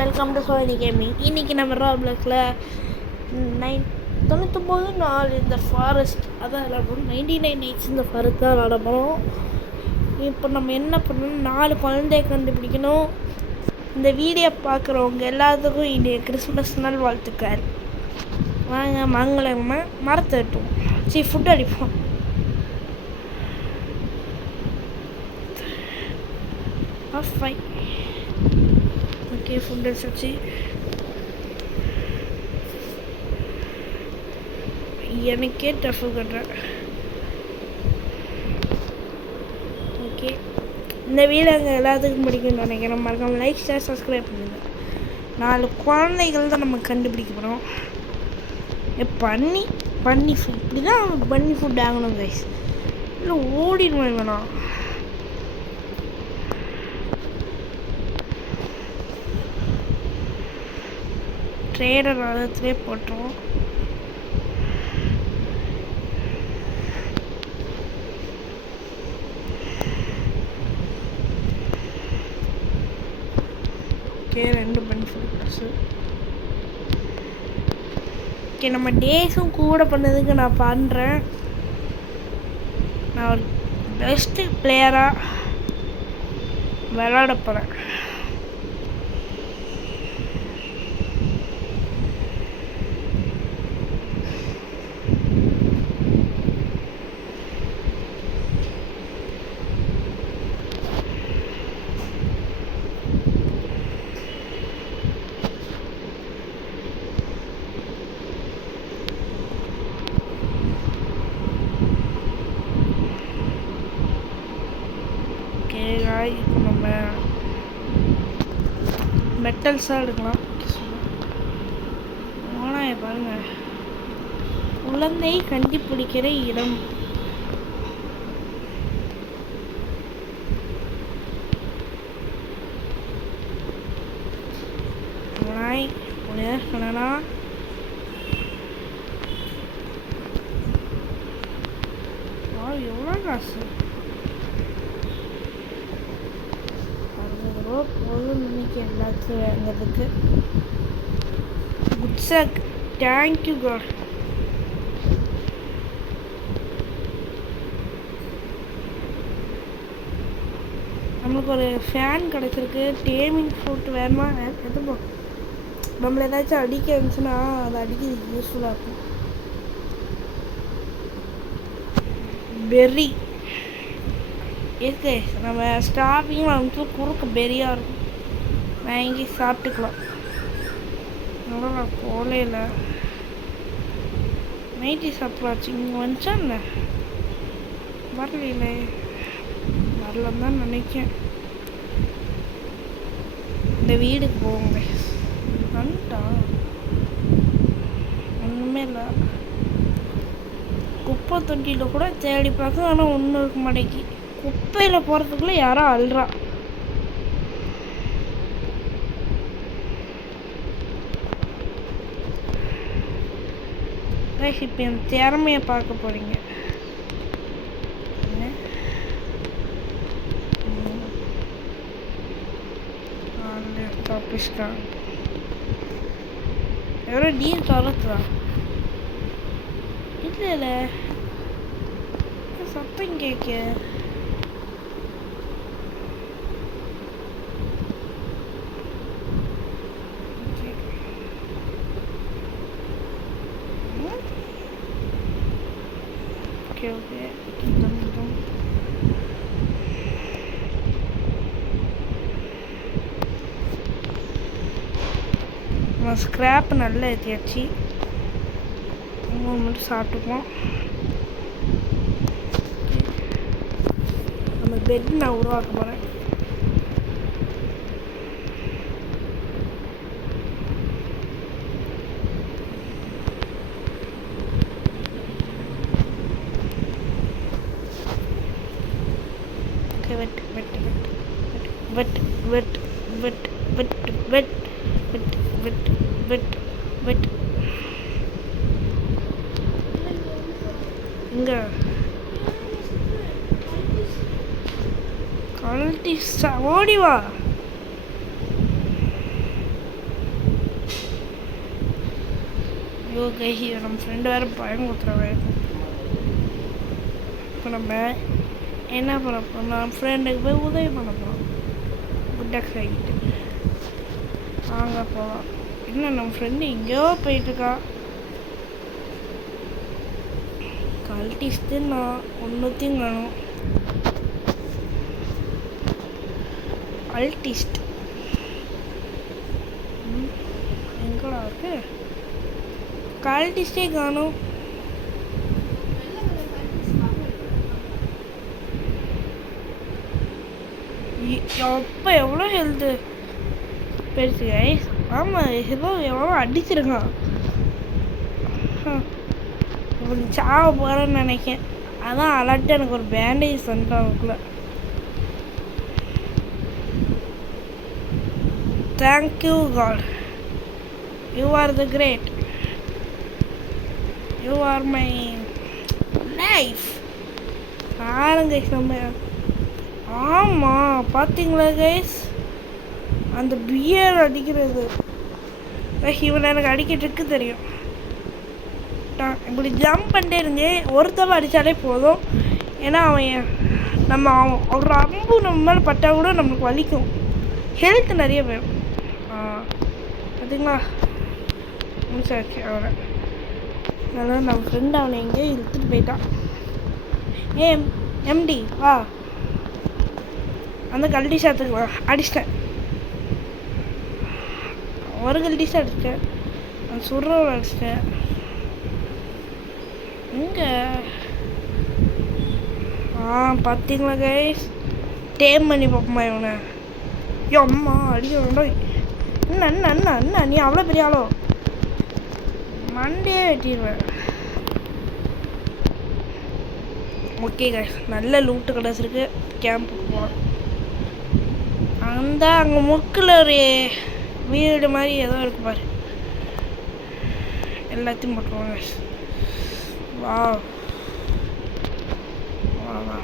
Welcome to Sony gaming. இன்றைக்கி நம்ம ராப்ளாக்ஸில் 99 நாள் இந்த ஃபாரஸ்ட் அதான் விளாடுறோம். 99 நைட்ஸ் இந்த ஃபாரஸ்ட் தான் விளாட போகிறோம். இப்போ நம்ம என்ன பண்ணணும், 4 குழந்தைய கண்டுபிடிக்கணும். இந்த வீடியோ பார்க்குறவங்க எல்லாத்துக்கும் இன்றைய கிறிஸ்மஸ் நாள் வாழ்த்துக்கள். வாங்க மங்களமாக மரத்தை வெட்டுவோம். சரி, ஃபுட் அடிப்போம். ஃபைன், ஓகே, ஃபுட் அடிச்சாச்சு. எனக்கே டஃப் கட்டுறேன். ஓகே, இந்த வீடியோ அங்கே எல்லாத்துக்கும் பிடிக்கும்னு நினைக்கிறேன். மறக்காமல் லைக், ஷேர், சப்ஸ்கிரைப் பண்ணுங்கள். 4 குழந்தைகள் தான் நம்ம கண்டுபிடிக்க போகிறோம். பண்ணி ஃபுட் இப்படி தான் பண்ணி ஃபுட் ஆகணும் கைஸ், இல்லை ஓடிடுவேன் வேணாம். ட்ரேடர் அதத்திலே போட்டுருவோம். Okay, 2 benefit plus. ஓகே, நம்ம டேஸும் கூட பண்ணதுக்கு நான் பண்ணுறேன். நான் ஒரு பெஸ்ட்டு பிளேயராக விளாட போகிறேன். இப்போ நம்ம மெட்டல்ஸாக எடுக்கலாம். ஆனால் பாருங்க, குழந்தை கண்டுபிடிக்கிற இடம். எவ்வளோ காசு போதும் இன்னைக்கு எல்லாத்தையும் வாங்கிறதுக்கு. குட் சக், தேங்க்யூ காட். நம்மளுக்கு ஒரு ஃபேன் கிடச்சிருக்கு. டேமிங் ஃப்ரூட் வேணுமா? எதுவும் நம்மளை ஏதாச்சும் அடிக்க இருந்துச்சுன்னா அதை அடிக்கிறதுக்கு யூஸ்ஃபுல்லாக இருக்கும். பெர்ரி இருக்கு. நம்ம ஸ்டார்டிங் வந்து குறுக்கு பெரியாக இருக்கும், வாங்கி சாப்பிட்டுக்கலாம். அதனால் நான் போலையில் நைட்டி சாப்பிட்றாச்சு. இங்கே வந்துச்சா என்ன? வரல, வரலன்னு தான் நினைக்கிறேன். இந்த வீடுக்கு போவோங்க. வந்துட்டா ஒன்றுமே இல்லை. குப்பை தொட்டியில் கூட தேடி பார்க்க, ஆனால் ஒன்றும் இருக்க மாட்டேங்கி. குப்பையில் போகிறதுக்குள்ளே யாரோ அழுறா. இப்போ என் திறமையை பார்க்க போகிறீங்க. தப்பிச்சிட்டான். எவ்வளோ நீர் துரத்துறா? இல்லை சத்தம் கேட்க. ஓகே, நம்ம ஸ்க்ராப் நல்லா ஏற்றியாச்சு. மட்டும் சாப்பிட்டுப்போம். நம்ம பெட் நான் உருவாக்க போகிறேன். வெட் வெட் வெட் வெட் வெட் வெட் வெட் வெட் வெட் வெட் வெட். இங்கே கழட்டி ஓடி வா. ஓகே நம்ம ஃப்ரெண்டு வேறு பயம் கொடுத்துருவேன். இப்போ நம்ம என்ன பண்ண போகிறோம், நம்ம ஃப்ரெண்டுக்கு போய் உதவி பண்ண போகிறோம். புட்டக்ஸ் ஆகிட்டு வாங்க போகலாம். இன்னும் நம்ம ஃப்ரெண்டு எங்கேயோ போயிட்டுருக்கா. கல்டிஸ்ட்டு நான் ஒன்றுத்தையும் காணும். அல்டிஸ்ட் எங்கடா இருக்கு? கல்டிஸ்டே காணும். அப்போ எவ்வளோ ஹெல்த்து பெருசு கைஸ். ஆமாம், ஏதோ எவ்வளோ அடிச்சிருக்கான். இப்போ நீ சாவ போகிறேன்னு நினைக்கேன். அதான் அலர்ட்டு எனக்கு ஒரு பேண்டேஜ் பண்ணுறாங்கக்குள்ள. Thank you god, you are the great, you are my life. பாருங்க நம்ம. ஆமாம் பார்த்தீங்களா கைஸ், அந்த பியர் அடிக்கிறது. இவன் எனக்கு அடிக்க ட்ரிக்கு தெரியும். இப்படி ஜம்ப் பண்ணிட்டே இருந்தேன், ஒருத்தவ அடித்தாலே போதும். ஏன்னா அவன் ஒரு அம்பு நம்ம மேலே பட்டால் கூட நம்மளுக்கு வலிக்கும். ஹெல்த் நிறைய வேணும். பார்த்தீங்களா முடிச்சாச்சு அவனை. அதனால் நம்ம ஃப்ரெண்டு அவனை எங்கேயோ இழுத்துட்டு போயிட்டான். எம்டி வா, அந்த கல்டிஷாத்துக்கு வா. அடிச்சிட்டேன், ஒரு கல்டிஷா அடிச்சிட்டேன், அந்த சுடுறவரை அடிச்சிட்டேன். இங்கே பார்த்தீங்களா கைஸ், டேம் பண்ணி பார்ப்போமா இவனை. அம்மா அடிக்க. என்ன அண்ணா அண்ணா அண்ணா நீ அவ்வளோ பெரிய ஆளோ, மண்டே வெட்டிடுவேன். ஓகே கைஸ், நல்ல லூட்டு கிடச்சிருக்கு. கேம்புக்கு போகலாம். அங்கே முக்கில் ஒரு வீடு மாதிரி ஏதோ இருக்கு பாரு, எல்லாத்தையும் போட்டுருவாங்க. வா வா வா,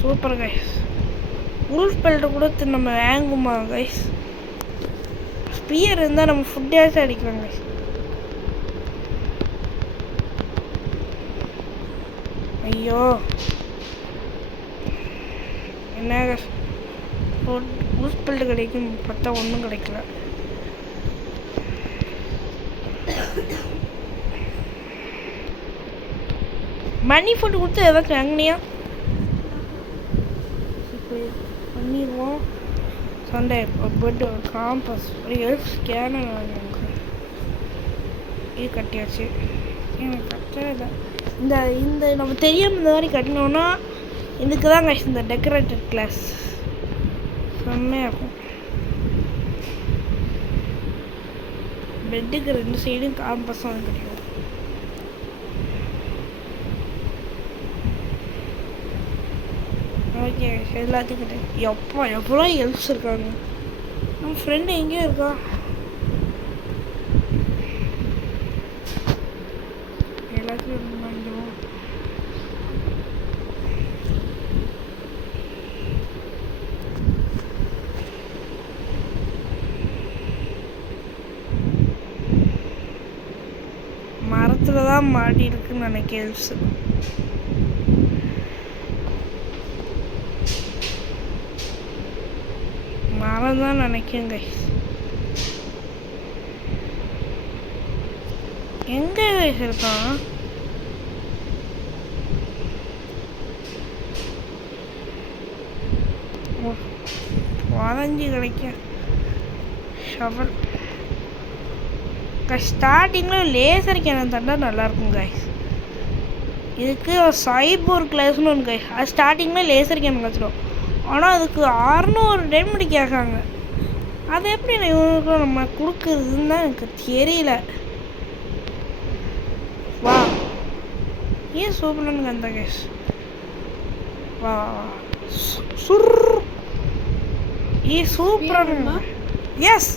சூப்பர் கைஸ். உல்ஃப் பெல்ட்டை கூட நம்ம வாங்குமா கைஸ்? ஸ்பியர் இருந்தால் நம்ம ஃபுட்டாச்சும் அடிக்கலாம் கைஸ். ஐயோ என்ன உல்ஃப் பெல்ட் கிடைக்கும் பார்த்தா ஒன்றும் கிடைக்கல. மணி ஃபுட் கொடுத்து ஏதாச்சும் வாங்கினியா? பண்ணிடுவோம். சண்டே பெட், ஒரு காம்பஸ், ஒரு ஹெல்த் ஸ்கேனர் வாங்கிங்க. இது கட்டியாச்சு. எனக்கு கட்டலை. இந்த நம்ம தெரியாமல் இந்த மாதிரி கட்டினோன்னா இதுக்கு தான் கைஸ் இந்த டெக்கரேட்டட் கிளாஸ் செம்மையாக இருக்கும். பெட்டுக்கு 2 சைடும் காம்பஸ் தான் கிடைக்கும். ஓகே எல்லாத்தையும் கிடைக்கும். எப்போ எவ்வளோ ஹெல்ப்ஸ் இருக்காங்க. நம்ம ஃப்ரெண்டு எங்கேயோ இருக்கா. எல்லாத்தையும் வாங்கிடுவோம். மரத்தில் தான் மாட்டி இருக்குன்னு நினைக்கிறேன் ஹெல்ப்ஸு. மரம் தான் நினைக்கிறேன் கைஸ். எங்கே கைஸ் இருக்கான்? வளைஞ்சி கிடைக்க ஷவல். ஸ்டார்டிங்கில் லேசர் கேனன் தண்டா நல்லாயிருக்கும் கைஸ். இதுக்கு சைபோர் கிளாஸ்னு ஒன்று கைஸ். அது ஸ்டார்டிங்கில் லேசர் கேனன் கற்றுடும். ஆனால் அதுக்கு 600 டைமண்ட் கேட்காங்க. அது எப்படி இவங்களுக்கு நம்ம கொடுக்குறதுன்னு தான் எனக்கு தெரியல. வா, ஏன் சூப்பரானு அந்த கைஸ். வா சுர், ஏ சூப்பரான. Yes,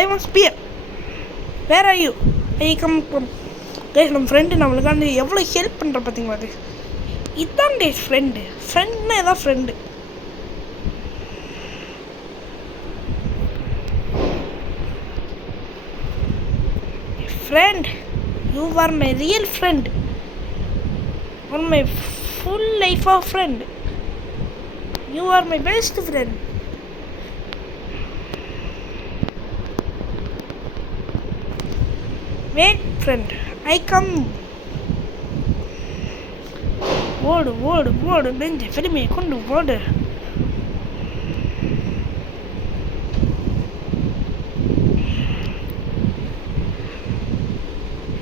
I want spear. Where are you? I come guys. நம்ம ஃப்ரெண்டு நம்மளுக்காண்டி எவ்வளோ ஹெல்ப் பண்ணுற பார்த்தீங்களா? அது இதுதான் கைஸ் ஃப்ரெண்டு. ஃப்ரெண்ட்னா இதான் friend. friend. You are my real friend. On my full life of friend. You are my best friend. Wait, friend. I come. ஓடு ஓடு ஓடு நெஞ்ச பெருமையை கொண்டு ஓடு.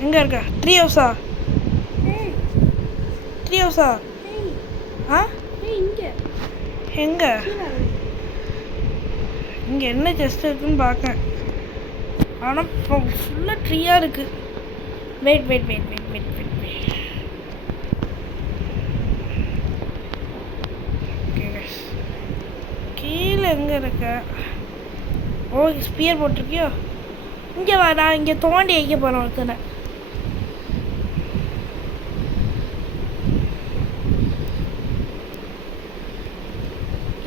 எங்க இருக்க? ட்ரீ ஹவுஸா? ட்ரீ ஹவுஸா? ஆ இங்க எங்க? இங்கே என்ன செஸ்ட் இருக்குன்னு பார்க்கேன். ஆனால் இப்போ ஃபுல்லாக ட்ரீயாக இருக்கு. Wait wait wait wait wait wait wait. கீழே எங்கே இருக்க? ஓ ஸ்பியர் போட்டிருக்கியோ? இங்கே வா, நான் இங்கே தோண்டி வைக்க போகிறேன் ஒருத்தனை.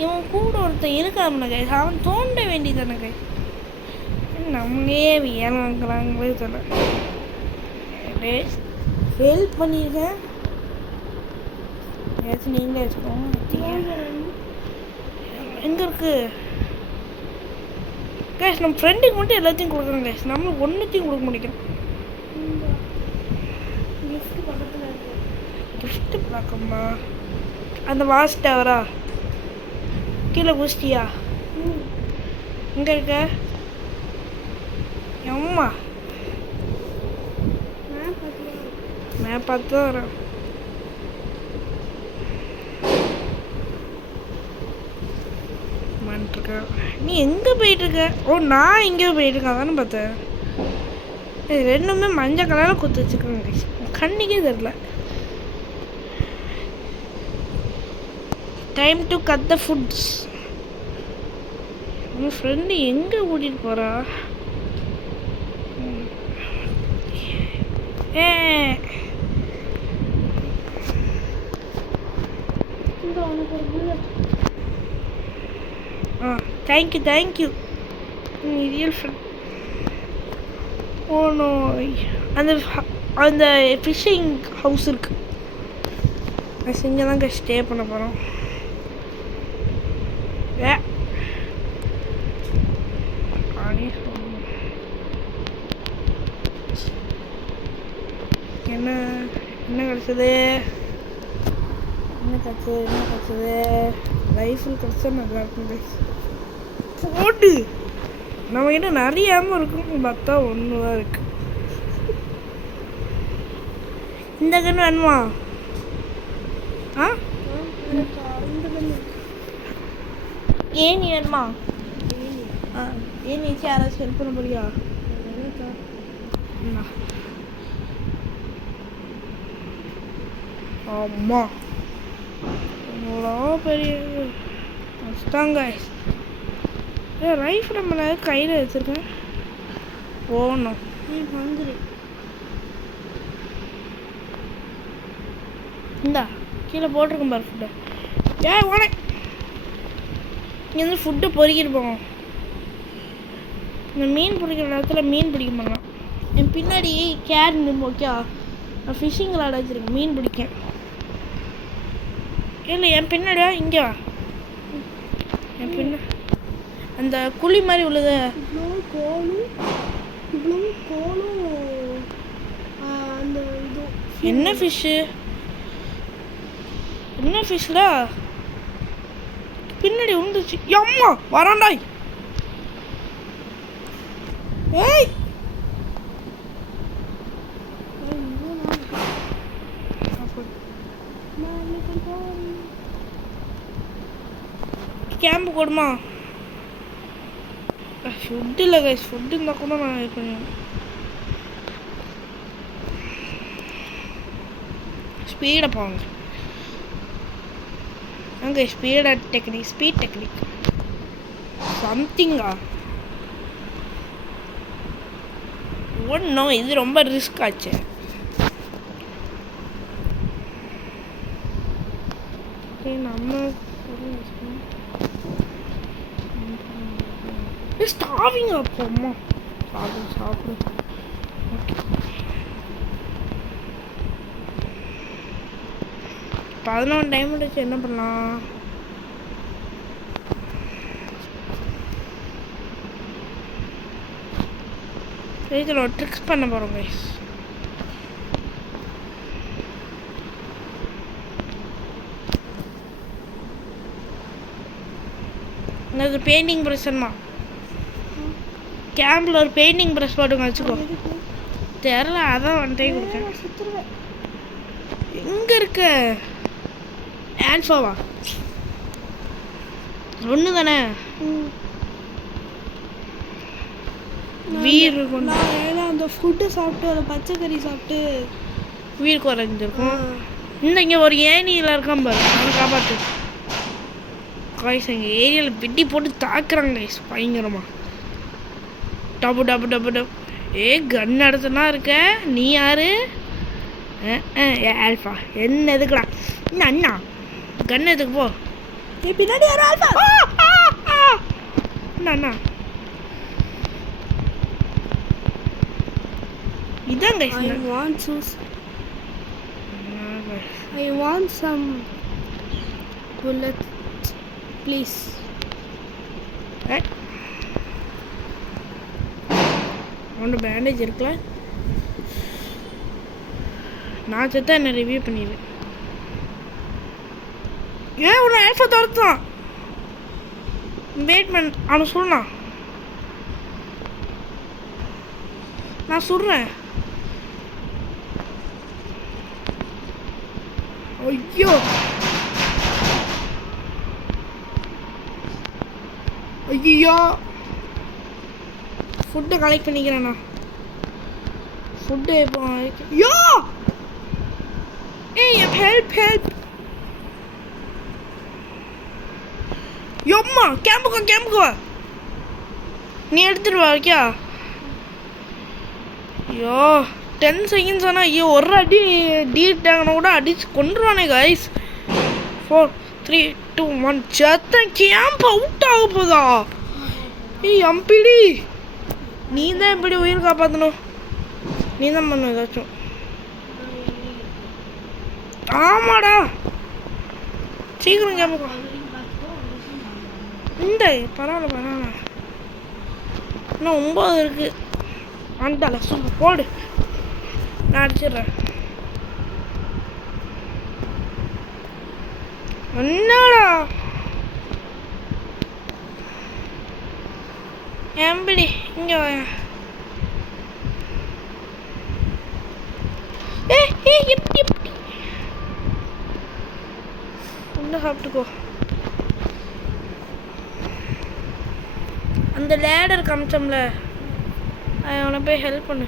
இவன் கூட ஒருத்தன் இருக்காம கை, அவன் தோண்ட வேண்டியதான கை. நம்மளே ஏமாங்கிறாங்களே சொல்ல. ஹெல்ப் பண்ணியிருக்கேன். ஏதாச்சும் நீங்களே வச்சுக்கோங்க. எங்கே இருக்கு கேஷ்? நம்ம ஃப்ரெண்டுக்கு மட்டும் எல்லாத்தையும் கொடுக்குறோம் கேஷ், நம்மளுக்கு ஒன்றுத்தையும் கொடுக்க முடியும். கிஃப்ட் பக்கத்தில் இருக்கு. கிஃப்ட் பார்க்கம்மா. அந்த வாட்ச் டவரா? கீழே குஸ்டியா? எங்கே இருக்க? அம்மா மேப் பார்த்து தான் வரேன். நீ எங்கே போயிட்டுருக்க? ஓ நான் எங்கேயோ போயிட்டுருக்கேன் தானே பார்த்தேன். ரெண்டுமே மஞ்சள் கலரில் குத்து வச்சுக்கோங்க, கண்ணிக்கே தெரில. Time to cut the foods. நம்ம ஃப்ரெண்டு எங்கே கூட்டிகிட்டு போகிறா? Thank you thank you. Real friend. Oh no, அந்த அந்த ஃபிஷ்ஷிங் ஹவுஸ் இருக்கு, அது இங்கே தான் ஸ்டே பண்ண போகிறோம். என்ன என்ன கிடச்சது? என்ன கிடச்சது? லைஃபில் கிடச்சா நல்லா இருக்கும். போட்டு நம்ம கிட்ட நிறையாமல் இருக்கும் பார்த்தா ஒன்று தான் இருக்கு. இந்த கன்று வேணுமா? ஆ ஏனி வேணுமா? ஏனி வச்சு யாராச்சும் ஹெல்ப் பண்ண போறியா? அம்மா இவ்வளோ பெரிய கஷ்டங்க. ரைஃப் நம்மள கையில் வச்சுருக்கேன். போகணும். இந்தா கீழே போட்டிருக்கேன் பாரு ஃபுட்டை. ஓட இங்கேருந்து ஃபுட்டு பொறிக்கிட்டு போவோம். இந்த மீன் பிடிக்கிற இடத்துல மீன் பிடிக்க பண்ணலாம். என் பின்னாடி கேர் ஓகே, நான் ஃபிஷ்ஷிங் விளாட வச்சுருக்கேன், மீன் பிடிக்கேன். இல்லை என் பின்னாடியா? இங்கே வா. என் பின்ன அந்த குழி மாதிரி உள்ளது. என்ன ஃபிஷ்ஷு? என்ன ஃபிஷ்டா? பின்னாடி விழுந்துச்சு. அம்மா வராண்டாய். ஏய் கேம்பு கொடுமா? ஃபுட்டு இல்லை கைஸ், ஃபுட்டு இருந்தால் கூட நான் இது பண்ணுவேன். ஸ்பீடாக போங்க. அங்கே ஸ்பீடாக டெக்னிக், ஸ்பீட் டெக்னிக் சம்திங்கா ஒன்றும். இது ரொம்ப ரிஸ்க் ஆச்சு. நம்ம ஸ்டாவிங் அப்போ அம்மா சாப்பிடு. பதினொன்று டைமண்ட் வச்சு என்ன பண்ணலாம்? இதில் ஒரு ட்ரிக்ஸ் பண்ண போகிறோம் கைஸ். அது பெயிண்டிங் ப்ரெஷ்மா கேம்பில் ஒரு பெயிண்டிங் ப்ரெஷ் போட்டுங்க வச்சுக்கோ. தெரில, அதான் வந்துட்டே கொடுத்தேன். எங்கே இருக்க? ஆல்ஃபாவா? ஒன்று தானே வீர் இருக்கும். நான் அந்த ஃபுட்டு சாப்பிட்டு அந்த பச்சைக்கறி சாப்பிட்டு வீர் குறைஞ்சிருக்கும். இங்கே ஒரு ஏனியில் இருக்கான் பாரு, அவனை காப்பாற்று. காய்ஸ் எங்கள் ஏரியாவில் வெட்டி போட்டு தாக்குறாங்க கைஸ் பயங்கரமாக. டபு டபு டபு டபு. கன் எடுத்துனா இருக்க நீ யாரு? ஆல்ஃபா என்ன எதுக்குடா? என்ன அண்ணா கன் எதுக்கு போ? பின்னாடி யாரும் ஆல்ஃபா அண்ணா இதான் guys. I want some bullets please. அவனோட பேண்டேஜ் இருக்குல்ல, நான் செத்தா என்ன ரிவ்யூ பண்ணிடு. உன்னை ஆல்ஃபா துரத்தான். வெயிட் பண்ண, அவனை சொல்லலாம். நான் சொல்கிறேன். ஐயோ ஐயோ ஃபுட்டை கலெக்ட் பண்ணிக்கிறேண்ணா. ஃபுட்டு இப்போ யோ ஹெல்ப் ஹெல்ப். யம்மா கேம்புக்கு நீ எடுத்துட்டு வா. ஓகே ஐயோ 10 செகண்ட்ஸ் ஆனால் ஐயோ ஒரு அடி டீட்டாங்கன்னா கூட அடிச்சு கொண்டுருவானே கைஸ். 4 3 2 1 செத்தன். கேம்ப் அவுட் ஆக போதா? அம்பிடி நீ தான் இப்படி உயிர் காப்பாற்றணும். நீ தான் பண்ண ஏதாச்சும். ஆமாடா சீக்கிரம் கேம்புக்கோ. இந்த பரவாயில்ல இன்னும் 9 இருக்கு. வந்துட்டால சூப்பர் போடு, நான் அடிச்சிடுறேன். என்னடா எம்பிடி இங்கே எப்படி ஒன்று சாப்பிட்டுக்கோ. அந்த லேடர் காமிச்சோம்ல, அவனை போய் ஹெல்ப் பண்ணு.